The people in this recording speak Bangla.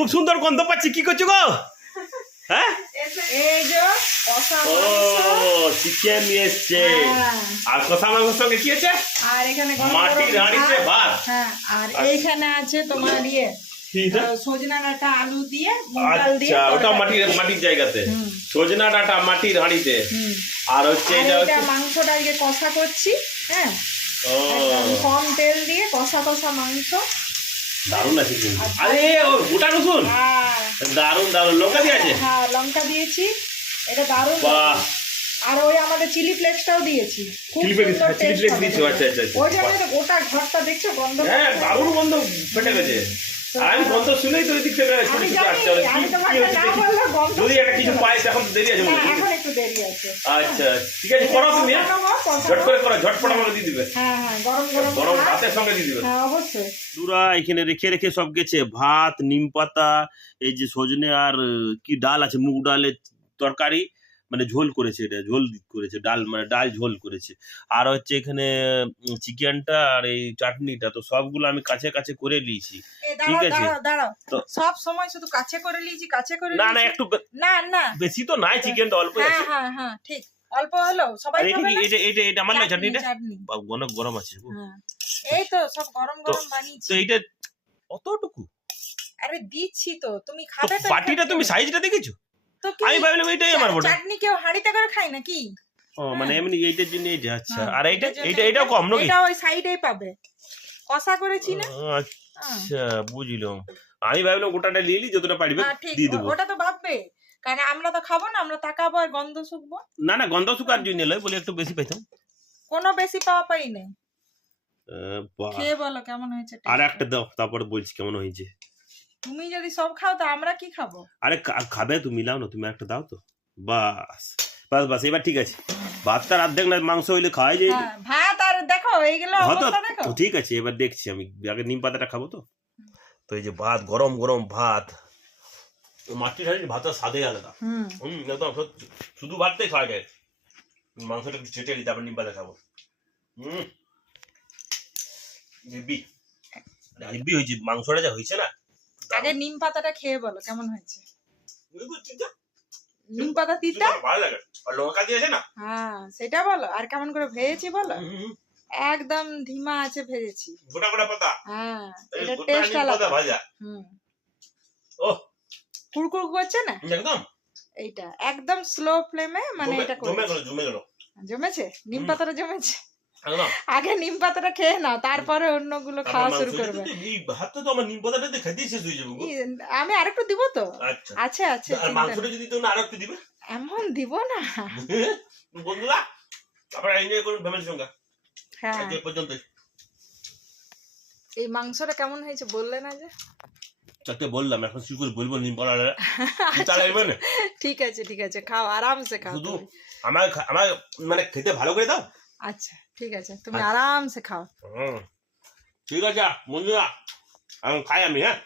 খুব সুন্দর গন্ধ পাচ্ছি, কি করছো গো? হ্যাঁ, এই যে কষা ও মাংস, চিকেন নিয়ে এসছে। হ্যাঁ। আর কষা মাংসের সঙ্গে কি আছে? আর এখানে গরম মাটির গরম হাঁড়িতে ভাত। হ্যাঁ, আর এইখানে আছে তোমার কি এটা? সজনা ডাঁটা আলু দিয়ে মুগ ডাল দিয়ে আচ্ছা, ওটা তরকারি। মাটির জায়গাতে। সজনা ডাঁটা মাটির হাঁড়িতে। হুম। আর হচ্ছে আর এটা এটা মাংসটা আজকে কষা করছি, হ্যাঁ, ও একদম কম তেল দিয়ে কষা কষা মাংস। দারুণ আছে কিন্তু। আরে ও গোটা রসুন, হ্যাঁ, দারুণ দারুণ। লঙ্কা দিয়ে আছে? হ্যাঁ, লঙ্কা দিয়েছি, এটা দারুণ। বাহ, আর ওই আমাদের চিলি ফ্লেক্সটাও দিয়েছি, খুব চিলি সুন্দর ফ্লেক্স taste হবে। দিয়েছো? আচ্ছা আচ্ছা আচ্ছা। ওই জন্য তো গোটা ঘরটা দেখছো গন্ধ হ্যাঁ, করছে। দারুণ গন্ধ ফেটে গেছে। আর আমি গন্ধ শুনেই তো ওই দিক থেকে আমি ছুটে জানি, আসছে। আমি তোমাকে না বললে গন্ধ যদি একটা কিছু পাই তখন তো দেরি আছে না, মনে হয়। এখন একটু দেরি আছে। আচ্ছা ঠিক আছে, করো তুমি, হ্যাঁ? ঝট করে করো, ঝটপট আমাকে দিয়ে দিবে। হ্যাঁ হ্যাঁ, গরম গরম গরম ভাত। ভাতের সঙ্গে দিয়ে দিবে। হ্যাঁ, অবশ্যই। দুরা এখানে রেখে রেখে সব গেছে, ভাত, নিম পাতা, এই যে সজনে, আর কি ডাল আছে, মুগ ডালের তরকারি, মানে ঝোল করেছে, এটা ঝোল করেছে, ডাল মানে ডাল ঝোল করেছে। আর হচ্ছে এখানে চিকেনটা আর এই চাটনিটা, তো সবগুলো আমি কাছে কাছে করে নিয়েছি। এই ঠিক দাঁড়াও আছে। দাঁড়াও দাঁড়াও, তো- সব সময় শুধু কাছে করে লিয়েছি, কাছে করে না না, লিয়েছি। একটু না না, বেশি তো নাই, চিকেনটা অল্প হ্যাঁ আছে। হ্যাঁ হ্যাঁ, ঠিক, অল্প হলো, সবাই আর এটা খাবে কি, না? এটা আমার না চাটনিটা? চাটনি। অনেক গরম আছে। হ্যাঁ, এই তো সব গরম গরম বানিয়েছি। তো এইটা অতটুকু? আরে দিচ্ছি তো, তুমি তো খাবে তো? বাটিটা তুমি সাইজটা দেখেছো? তো কি, আমি ভাবলাম এটাই আমার বড়। চাটনি কেউ হাঁড়িতে করে খায় নাকি? ও মানে এমনি এইটার জন্য এইটা। আচ্ছা, হ্যাঁ, আর এইটা এটার জন্য এটাও কম নাকি? এটা ওই সাইডেই পাবে, কষা করেছি না। আচ্ছা, বুঝলাম। আমি ভাবলাম গোটাটা নিয়ে নিই, যতটা পারবে হ্যাঁ, ঠিক, দিয়ে দেবো। ওটা তো ভাববে, কারণ আমরা তো খাবো না, আমরা তাকাবো আর গন্ধ শুকবো। না না, গন্ধ শুকার জন্য নয়, বলে একটু বেশি পাইতাম। কোনো বেশি পাওয়া পাই নেই। বাহ। খেয়ে বলো কেমন হয়েছে taste আর টা। একটা দাও, তারপরে বলছি কেমন হয়েছে। তুমি যদি সব খাও তো আমরা কি খাবো? আরে খাবে তুমি, মিলাও না, তুমি একটা দাও তো। বাস বাস বাস, এবার ঠিক আছে। ভাতটার অর্ধেক না মাংস হইলে খাওয়াই যায়। হ্যাঁ, ভাত আর দেখো এইগুলো হয়তো অবস্থা দেখো। ঠিক আছে, এবার দেখছি আমি, আগে নিম পাতাটা খাবো তো। তো এই যে ভাত, গরম গরম ভাত, মাটির হাঁড়ির ভাতটা স্বাদে আলাদা। একদম সত্যি, শুধু ভাতটাই খাওয়া যায়। মাংসটা একটু চেটে দিই, তারপর নিম পাতা খাবো। হেব্বি হেব্বি হয়েছে মাংসটা, যা হয়েছে না। আগে নিম পাতাটা খেয়ে বলো কেমন হয়েছে। নিম পাতা তিতা, ভালো লাগে। আর লঙ্কা দিয়েছে না। হ্যাঁ সেটা বলো। আর কেমন করে ভেজেছি বলো, একদম ধিমা আছে ভেজেছি। গোটা গোটা পাতা, হ্যাঁ, এই এটা গোটা টেস্ট নিম পাতা আলাদা। ভাজা। ওহ, কুড়কুড় করছে না, একদম এইটা একদম স্লো ফ্লেমে, মানে এটা জমে করে গেল, জমে গেল জমেছে, নিম পাতাটা জমেছে। একদম। আগে নিম পাতাটা খেয়ে নাও, তারপরে অন্যগুলো খাওয়া শুরু করবে। এই ভাতটা তো আমার নিম পাতাটা দিয়ে খেতেই শেষ হয়ে যাবে গো। আমি আরেকটু দিব তো, আচ্ছা, আছে আছে, আর চিন্তা মাংসটা নেই। যদি তুমি আরো একটু দিবে। এমন দিব না। বন্ধুরা, আপনারা এনজয় করুন ফ্যামিলির সঙ্গে। হ্যাঁ, আজকে এই পর্যন্তই। এই মাংসটা কেমন হয়েছে বললে না যে। চারটে বললাম, এখন কি করে বলবো নিম পাতা চালাইবে না। ঠিক আছে ঠিক আছে, খাও আরামসে খাও শুধু তুমি। আমার মানে খেতে ভালো করে দাও। আচ্ছা ঠিক আছে, তুমি আরামসে খাও। ঠিক আছে বন্ধুরা, এখন খাই আমি, হ্যাঁ।